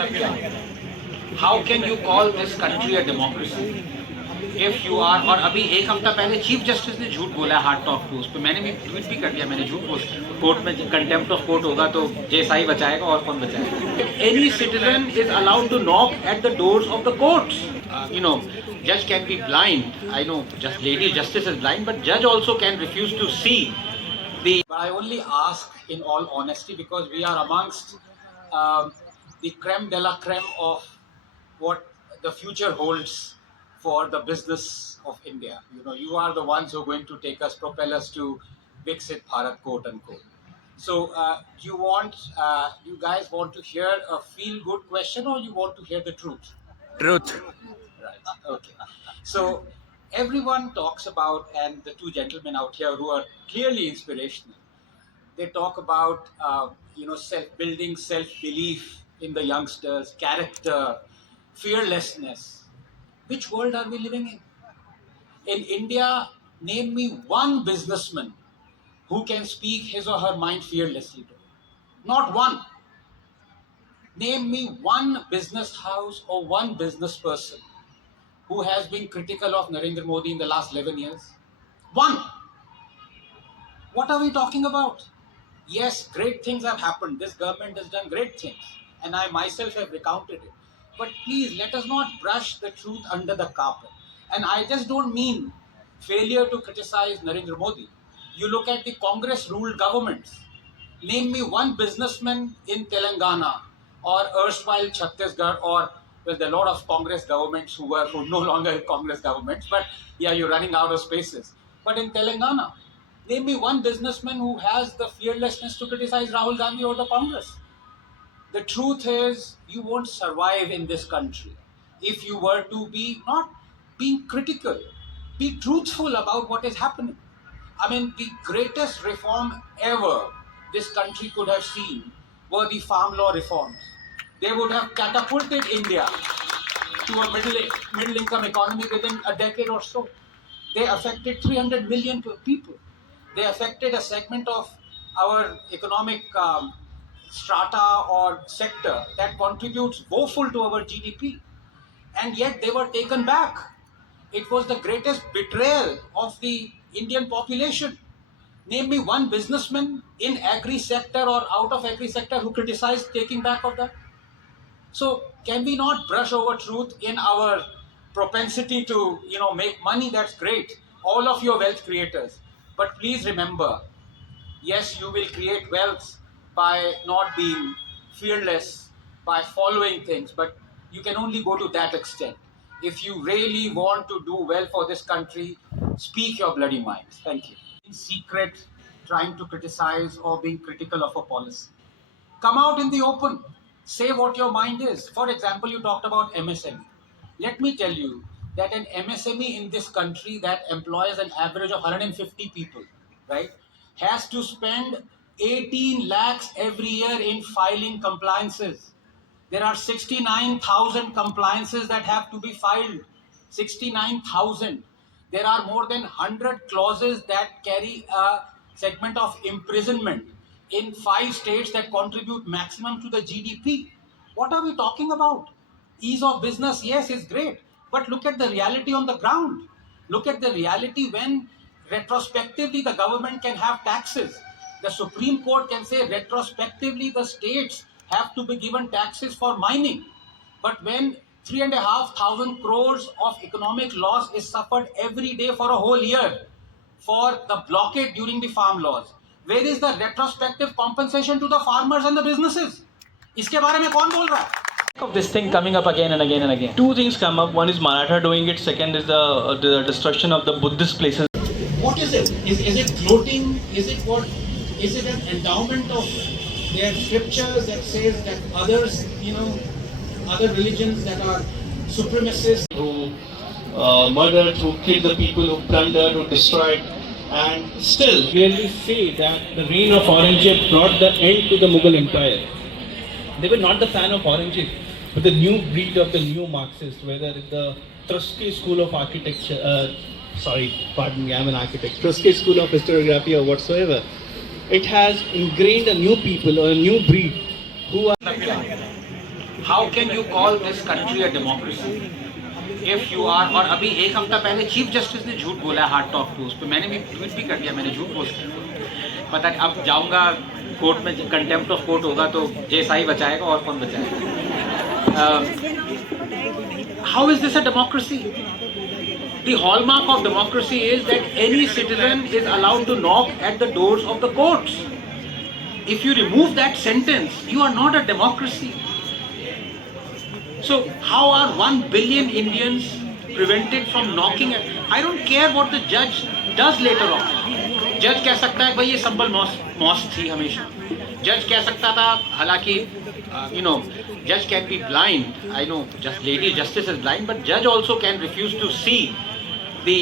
How can you call this country a democracy if you are? और अभी एक हफ्ता पहले चीफ जस्टिस ने झूठ बोला है हार्ड टॉक पे, उस पर मैंने भी ट्वीट भी कर दिया, मैंने झूठ बोला कोर्ट में कंटेम्प्ट ऑफ कोर्ट होगा तो जेएसआई बचाएगा और कौन बचाएगा. Any citizen is allowed to knock at the doors of the courts. Judge can be blind. I know, just lady justice is blind, but judge also can refuse to see the. But I only ask in all honesty because we are amongst the creme de la creme of what the future holds for the business of India. You are the ones who are going to take us, propel us to Viksit Bharat, quote unquote. So, you guys want to hear a feel-good question, or you want to hear the truth? Truth. Right. Okay. So, everyone talks about, and the two gentlemen out here who are clearly inspirational, they talk about self-building, self-belief in the youngsters, character, fearlessness. Which world are we living in? In India, name me one businessman who can speak his or her mind fearlessly today. Not one. Name me one business house or one business person who has been critical of Narendra Modi in the last 11 years. One. What are we talking about? Yes, great things have happened. This government has done great things, and I myself have recounted it. But please, let us not brush the truth under the carpet. And I just don't mean failure to criticize Narendra Modi. You look at the Congress-ruled governments. Name me one businessman in Telangana or erstwhile Chhattisgarh, or well, there are a lot of Congress governments who are no longer Congress governments, but yeah, you're running out of spaces. But in Telangana, name me one businessman who has the fearlessness to criticize Rahul Gandhi or the Congress. The truth is, you won't survive in this country if you were to be not being critical, be truthful about what is happening. I mean, the greatest reform ever this country could have seen were the farm law reforms. They would have catapulted India to a middle income economy within a decade or so. They affected 300 million people. They affected a segment of our economic strata or sector that contributes woeful to our GDP. And yet they were taken back. It was the greatest betrayal of the Indian population. Name me one businessman in agri sector or out of agri sector who criticized taking back of that. So can we not brush over truth in our propensity to make money? That's great. All of your wealth creators. But please remember, yes, you will create wealth by not being fearless, by following things, but you can only go to that extent. If you really want to do well for this country, speak your bloody mind. Thank you. In secret, trying to criticize or being critical of a policy. Come out in the open. Say what your mind is. For example, you talked about MSME. Let me tell you that an MSME in this country that employs an average of 150 people, right, has to spend 18 lakhs every year in filing compliances. There are 69,000 compliances that have to be filed. 69,000. There are more than 100 clauses that carry a segment of imprisonment in 5 states that contribute maximum to the GDP. What are we talking about? Ease of business, yes, is great. But look at the reality on the ground. Look at the reality when retrospectively the government can have taxes. The Supreme Court can say retrospectively the states have to be given taxes for mining. But when 3,500 crores of economic loss is suffered every day for a whole year for the blockade during the farm laws, where is the retrospective compensation to the farmers and the businesses? इसके बारे में कौन बोल रहा है? Of this thing coming up again and again and again. Two things come up. One is Maratha doing it. Second is the destruction of the Buddhist places. What is it? Is it gloating? Is it what? Is it an endowment of their scriptures that says that others, other religions that are supremacists, Who murdered, who killed the people, who plundered, who destroyed, and still clearly say that the reign of Aurangzeb brought the end to the Mughal Empire. They were not the fan of Aurangzeb, but the new breed of the new Marxists, whether it's the Trusky School of Architecture, pardon me, I'm an architect, Trusky School of Historiography or whatsoever, it has ingrained a new people or a new breed who are... how can you call this country a democracy if you are? और अभी एक हफ्ता पहले chief justice ने झूठ बोला है hard talk पे, उस पर मैंने भी ट्वीट भी कर दिया, मैंने झूठ पोस्ट किया। पता नहीं अब जाऊंगा कोर्ट में, कंटेम्प्ट ऑफ कोर्ट होगा तो जेएसआई बचाएगा और कौन बचाएगा। How is this a democracy? The hallmark of democracy is that any citizen is allowed to knock at the doors of the courts. If you remove that sentence, you are not a democracy. So how are 1 billion Indians prevented from knocking at? I don't care what the judge does later on. जज कह सकता है भाई ये संबल mask थी हमेशा। जज कह सकता था, हालांकि judge can be blind. I know just lady justice is blind, but judge also can refuse to see the